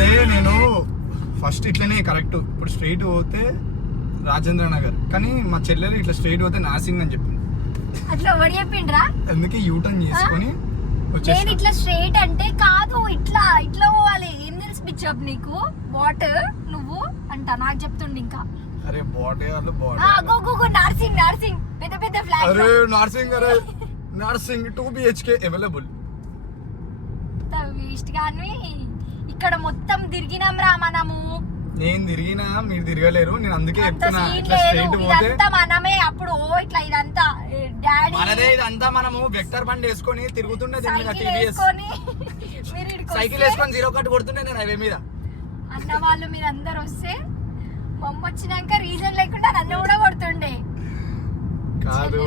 అంటే నేను ఫస్ట్ ఇట్లనే కరెక్ట్. ఇప్పుడు స్ట్రైట్ పోతే రాజేంద్ర నగర్, కానీ మా చెల్లెలు ఇట్లా స్ట్రైట్ పోతే నాసింగ్ అని చెప్పింది. అట్లా ఎవరు చెప్పిండ్రా? అందుకే యూటర్న్ చేసుకొని నేను ఇట్లా స్ట్రైట్ అంటే కాదు, ఇట్లా ఇట్లా పోవాలి. ఏం తెలుసు బిచ్చప్ నీకు? వాట్ నువ్వు అంట నాకు చెప్తుండే. ఇంకా అరే బాడీ వాళ్ళు నర్సింగ్ నర్సింగ్ పెద్ద పెద్ద ఫ్లాట్. అరే నర్సింగ్, అరే నర్సింగ్ 2 BHK అవైలబుల్. వేస్ట్ గాని ఇక్కడ మొత్తం తిరిగినాం రా మనము. నేను తిరిగినా, మీరు తిరగలేరు. నేను అందుకే చెప్తున్నా ఇదంతా మనమే. అప్పుడు ఇట్లా ఇదంతా డాడీ మనదే, ఇదంతా మనము వెక్టర్ బండి వేసుకొని తిరుగుతుండే. సైకిల్ వేసుకొని 0 కొడుతుండే నేను హైవే మీద. అన్న వాళ్ళు మీరందరూ వస్తే మమ్మ వచ్చినాక రీజన్ లేకుండా నన్ను కూడా కొడుతుండే. కాదు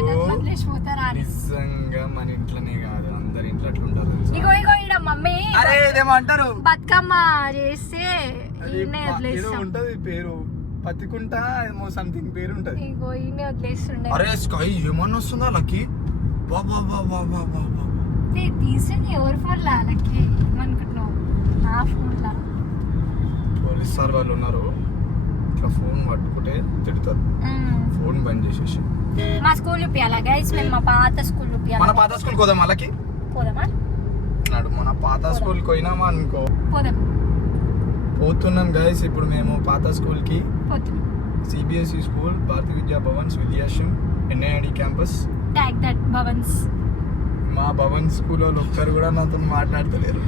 నిజంగా మన ఇంట్లోనే కాదు, అందరి ఇంట్లో అట్లా ఉంటారు. ఇగో ఇగో ఈడ మమ్మీ అరే ఇదేమో అంటారు బతుకమ్మ చేస్తే ఉంటది పేరు, పత్తికుంట ఏమో సంథింగ్ పేరు ఉంటది. ఇగో ఈయనే వదిలేస్తుండే. అరే స్కై ఏమన్నా వస్తుందా లక్కీ? తీసింది ఎవరి ఫోన్ లా లక్కీ? ఏమనుకుంటున్నావు? నా ఫోన్ లా. పోలీస్ సార్ వాళ్ళు ఉన్నారు, ఇట్లా ఫోన్ పట్టుకుంటే తిడతారు. ఫోన్ బంద్ చేసేసి మా స్కూల్ చూపియాలా గైస్? మేము మా పాత స్కూల్ చూపియాలి. మన పాత స్కూల్ పోదాం. వాళ్ళకి పోదామా? నాడు మన పాత స్కూల్కి పోయినామా అనుకో. పోదాం. పోతున్నాం గైస్. ఇప్పుడు మేము పాత స్కూల్కి పోతున్నాం. CBSE school, Bharatiya Vidya Bhavans, Vidyashram, NID campus. Tag that Bhavans. మా భవన్ స్కూల్ వాళ్ళు ఒక్కరు కూడా నాతో మాట్లాడతలేరు.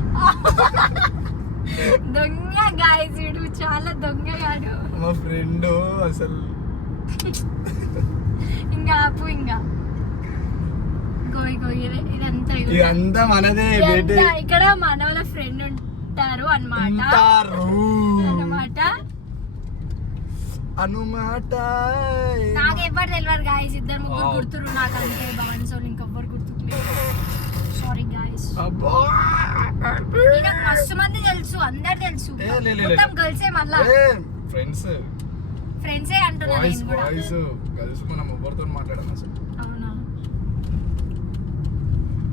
దొంగ గైస్, వీడు చాలా దొంగగాడు. మా ఫ్రెండ్ అసలు ఇంకా ఆపు. ఇంకా ఇదంతా మనదే. ఇక్కడ మన వాళ్ళ ఫ్రెండ్ ఉంటారు అన్నమాట. నాకు ఎవరు తెలియదు గాయస్. 2-3 గుర్తురు నాకు, అంతే. భవన్ సోల్ ఇంకెవ్వరు గుర్తులేదు. Sorry guys. నాకు మస్తు మంది తెలుసు, అందరు తెలుసు. మొత్తం గర్ల్సే. మళ్ళా ఫ్రెండ్సే అంటున్నా నేను కూడా. మనం ఎవరితో మాట్లాడాలి అసలు? అవునా?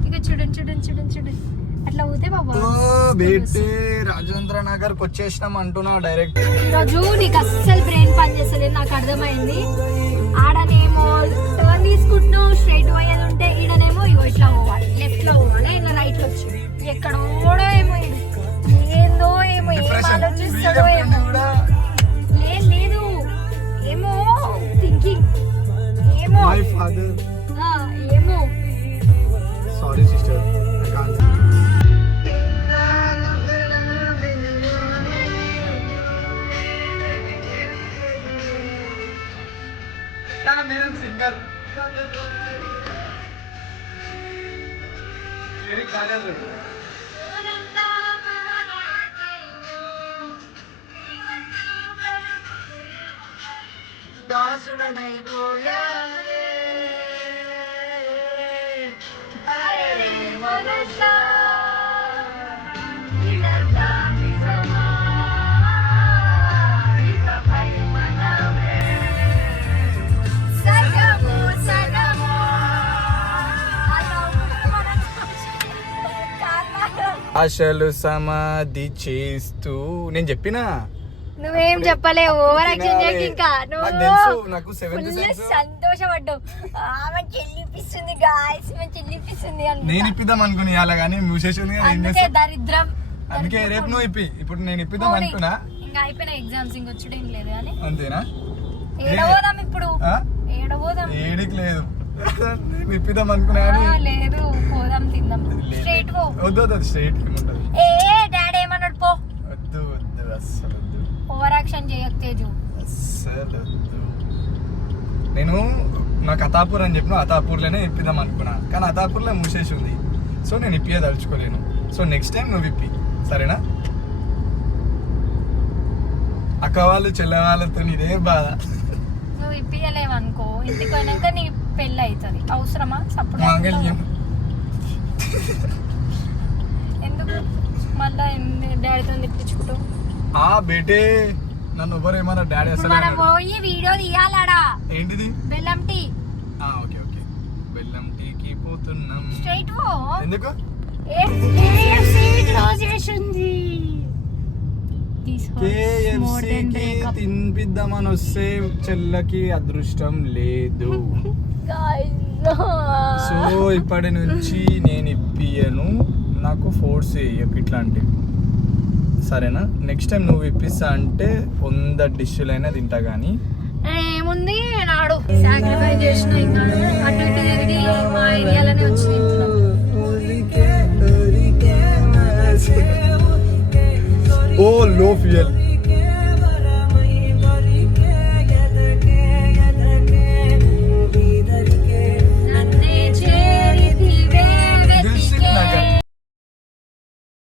ఇక చూడండి అట్లా పోతే బాబా రాజేంద్ర నగర్ కి వచ్చేసినాం అంటున్నా డైరెక్ట్. ఈరోజు నీకు అస్సలు బ్రెయిన్ పని చేస్తలేదు, నాకు అర్థమైంది. ఆడనేమో టర్న్ తీసుకుంటున్నావు, స్ట్రైట్ పోయేది ఉంటే ఈడనేమో ఇగో ఇట్లా పోవాలి, లెఫ్ట్ లో పోవాలి, ఇలా రైట్ లో వచ్చి ఎక్కడో ఏమో ఏందో ఏమో ఏం ఆలోచిస్తాడో ఏమో. లేదు ఏమో థింకింగ్ ఏమో ఏమో. సారీ సిస్టర్, సింగర్ ఆశలు సమాధి చేస్తూ నేను చెప్పినా. నువ్వేం చెప్పలేవు, ఓవర్ యాక్షన్ చేయకు. ఇంకా నాకు సంతోషపడ్డావు. ఆమె చెల్లిపిస్తుంది గాయ్స్, చెల్లిపిస్తుంది. నేను ఇప్పిద్దాం అనుకుని అలా కానీ మూసేసింది. దరిద్రం. అందుకే రేపు నువ్వు ఇప్పి. ఇప్పుడు నేను ఇప్పిద్దాం అనుకున్నా. ఇంకా అయిపోయిన ఎగ్జామ్స్ ఇంకొచ్చడం లేదు కానీ. అంతేనా? ఏడవోదాం ఇప్పుడు. ఏడవోదాం. ఏడికి లేదు, నేను ఇప్పిద్దాం అనుకున్నా. లేదు పోదాం, తిందాం. స్ట్రైట్ పో. వద్దు స్ట్రైట్ ఏముంటది. డాడీ ఏమన్నాడు? పో. వద్దు అస్సలు వద్దు. ఓవర్ యాక్షన్ చేయకు తేజు. అస్సలు వద్దు. నేను నాకు అతాపూర్ అని చెప్పిన, అతాపూర్లోనే ఇప్పిద్దాం అనుకున్నా, కానీ అతాపూర్లో మూసేసి ఉంది. సో నేను ఇప్పియదలుచుకోలేను. సో నెక్స్ట్ టైం నువ్వు ఇప్పి, సరేనా? అక్క వాళ్ళు చెల్లె వాళ్ళతో ఇదే బాధ. నువ్వు ఇప్పియలేవు అనుకో, ఇంటికి పోయినాక నీ పెళ్ళి అవుతుంది. అవసరమా? సప్పుడు ఎందుకు మళ్ళా డాడీతో తెప్పించుకుంటావు? బేటే నన్ను ఎవరు ఏమన్నా డాడీ అసలు. మనం పోయి వీడియో తీయాలడా. ఏంటిది? బెల్లం టీ. ఓకే బెల్లం టీకి పోతున్నాం. స్ట్రైట్ పో. ఎందుకు? క్లోజ్ చేసింది. more than KFC కి breakup. తినిపిద్దామని వస్తే చెల్లకి అదృష్టం లేదు. సో ఇప్పటి నుంచి నేను ఇప్పియను, నాకు ఫోర్స్ చేయకు ఇట్లాంటివి, సరేనా? నెక్స్ట్ టైం నువ్వు ఇప్పిస్తా అంటే 100 డిష్లైనా తింటా కానీ. ఏముంది నాడు సాక్రిఫైస్ చేసిన ఇంకా అటు ఇటు తిరిగి మా ఏరియాలోనే వచ్చి తింటున్నాం. ఓ లో ఫ్యూయల్